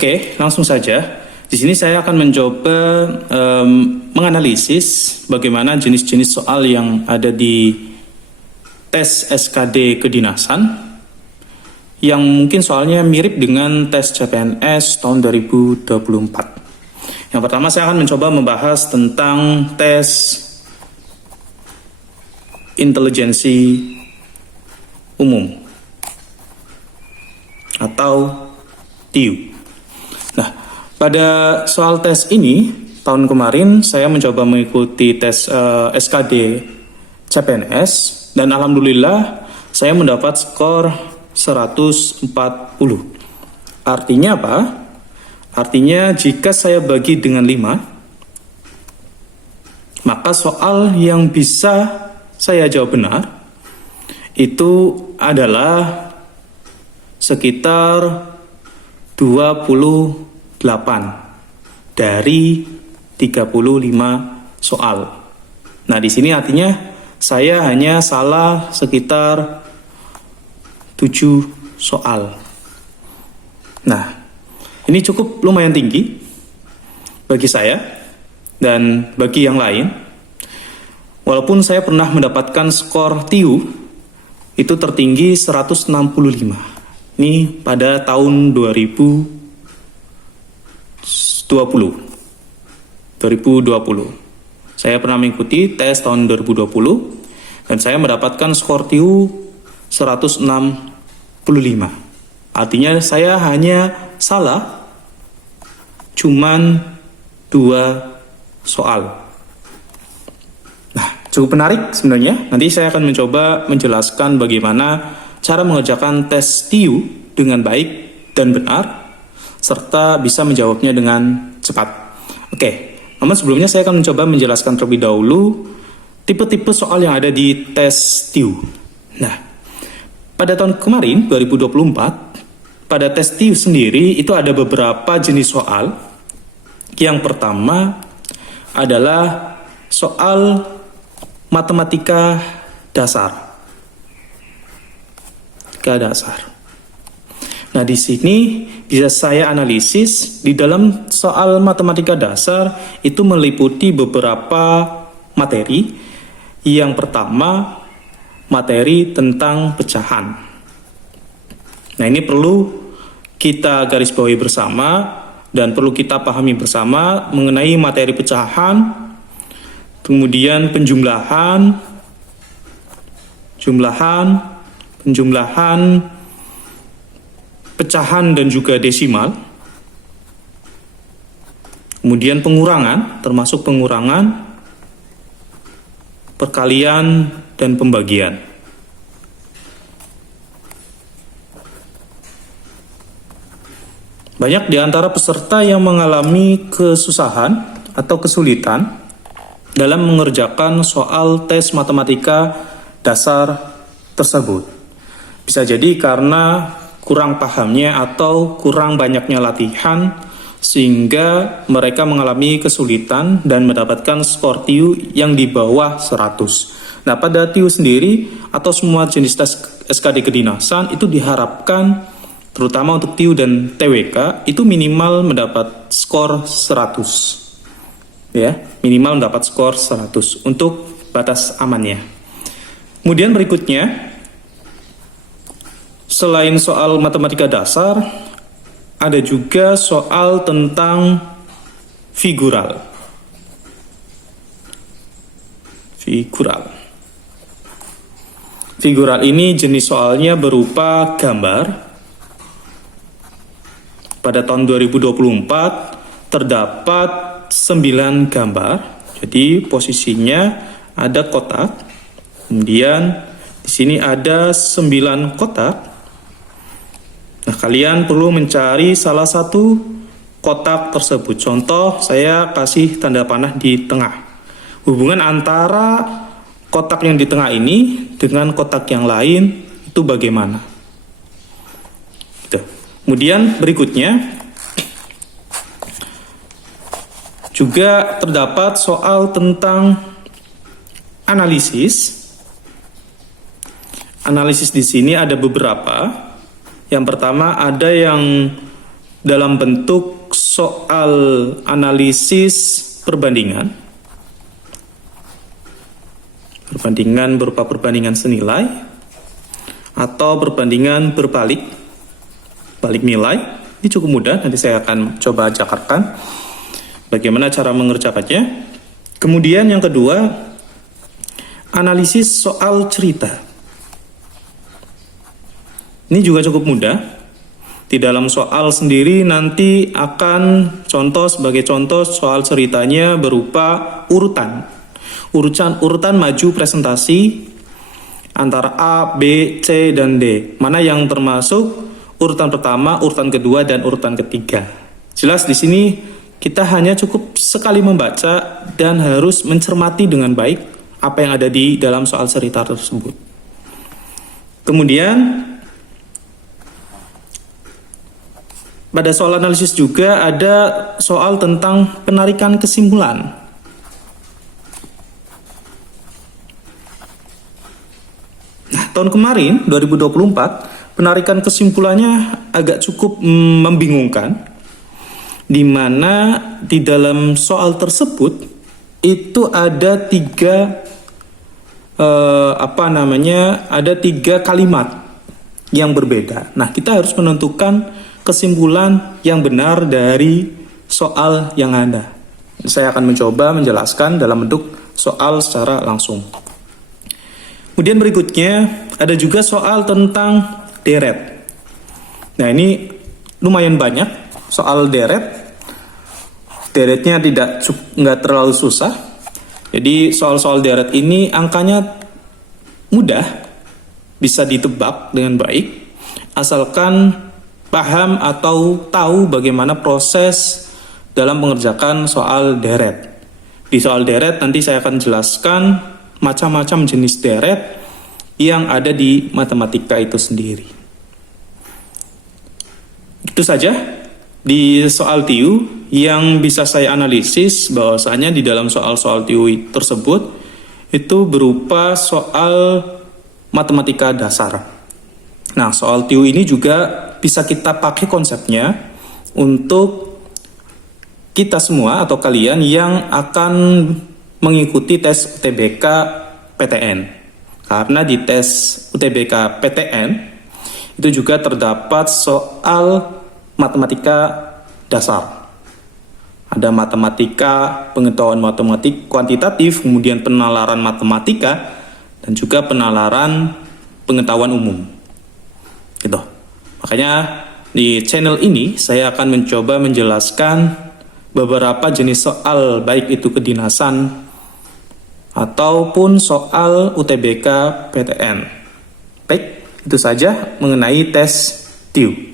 Oke, langsung saja. Di sini saya akan mencoba menganalisis bagaimana jenis-jenis soal yang ada di tes SKD kedinasan yang mungkin soalnya mirip dengan tes CPNS tahun 2024. Yang pertama saya akan mencoba membahas tentang tes intelijensi umum atau TIU. Nah, pada soal tes ini, tahun kemarin saya mencoba mengikuti tes SKD CPNS dan alhamdulillah saya mendapat skor 140. Artinya apa? Artinya jika saya bagi dengan 5, maka soal yang bisa saya jawab benar itu adalah sekitar 28 dari 35 soal. Nah, di sini artinya saya hanya salah sekitar 7 soal. Nah, ini cukup lumayan tinggi bagi saya dan bagi yang lain. Walaupun saya pernah mendapatkan skor TIU itu tertinggi 165. Ini pada tahun 2020. Saya pernah mengikuti tes tahun 2020 dan saya mendapatkan skor TIU 165. Artinya saya hanya salah cuman 2 soal. Nah, cukup menarik sebenarnya. Nanti saya akan mencoba menjelaskan bagaimana cara mengerjakan tes TIU dengan baik dan benar, serta bisa menjawabnya dengan cepat. Oke, namun sebelumnya saya akan mencoba menjelaskan terlebih dahulu tipe-tipe soal yang ada di tes TIU. Nah, pada tahun kemarin, 2024, pada tes TIU sendiri itu ada beberapa jenis soal. Yang pertama adalah soal matematika dasar. Nah, di sini bisa saya analisis di dalam soal matematika dasar itu meliputi beberapa materi. Yang pertama, materi tentang pecahan. Nah, ini perlu kita garis bawahi bersama dan perlu kita pahami bersama mengenai materi pecahan, kemudian penjumlahan, pecahan dan juga desimal, kemudian pengurangan, termasuk pengurangan, perkalian, dan pembagian. Banyak di antara peserta yang mengalami kesusahan atau kesulitan dalam mengerjakan soal tes matematika dasar tersebut. Bisa jadi karena kurang pahamnya atau kurang banyaknya latihan sehingga mereka mengalami kesulitan dan mendapatkan skor TIU yang di bawah 100. Nah, pada TIU sendiri atau semua jenis tes SKD kedinasan itu diharapkan terutama untuk TIU dan TWK itu minimal mendapat skor 100. Ya, minimal mendapat skor 100 untuk batas amannya. Kemudian berikutnya, selain soal matematika dasar, ada juga soal tentang figural. Figural ini jenis soalnya berupa gambar. Pada tahun 2024 terdapat 9 gambar. Jadi posisinya ada kotak. Kemudian di sini ada 9 kotak. Nah, kalian perlu mencari salah satu kotak tersebut. Contoh, saya kasih tanda panah di tengah. Hubungan antara kotak yang di tengah ini dengan kotak yang lain itu bagaimana? Gitu. Kemudian berikutnya juga terdapat soal tentang analisis. Analisis di sini ada beberapa. Yang pertama ada yang dalam bentuk soal analisis perbandingan. Perbandingan berupa perbandingan senilai atau perbandingan berbalik, balik nilai. Ini cukup mudah, nanti saya akan coba ajarkan bagaimana cara mengerjakannya. Kemudian yang kedua, analisis soal cerita. Ini juga cukup mudah. Di dalam soal sendiri nanti akan sebagai contoh soal ceritanya berupa urutan maju presentasi antara A, B, C, dan D. Mana yang termasuk urutan pertama, urutan kedua, dan urutan ketiga. Jelas di sini kita hanya cukup sekali membaca dan harus mencermati dengan baik apa yang ada di dalam soal cerita tersebut. Kemudian pada soal analisis juga ada soal tentang penarikan kesimpulan. Nah, tahun kemarin 2024 penarikan kesimpulannya agak cukup membingungkan, di mana di dalam soal tersebut itu ada tiga kalimat yang berbeda. Nah, kita harus menentukan kesimpulan yang benar dari soal yang ada. Saya akan mencoba menjelaskan dalam bentuk soal secara langsung. Kemudian berikutnya ada juga soal tentang deret. Nah, ini lumayan banyak soal deret. Deretnya nggak terlalu susah. Jadi soal-soal deret ini angkanya mudah, bisa ditebak dengan baik, asalkan paham atau tahu bagaimana proses dalam mengerjakan soal deret. Di soal deret nanti saya akan jelaskan macam-macam jenis deret yang ada di matematika itu sendiri. Itu saja di soal TIU yang bisa saya analisis, bahwasanya di dalam soal-soal TIU tersebut itu berupa soal matematika dasar. Nah, soal TIU ini juga bisa kita pakai konsepnya untuk kita semua atau kalian yang akan mengikuti tes UTBK PTN. Karena di tes UTBK PTN itu juga terdapat soal matematika dasar. Ada matematika, pengetahuan matematik kuantitatif, kemudian penalaran matematika, dan juga penalaran pengetahuan umum. Gitu. Makanya di channel ini saya akan mencoba menjelaskan beberapa jenis soal, baik itu kedinasan ataupun soal UTBK PTN. Baik, itu saja mengenai tes TIU.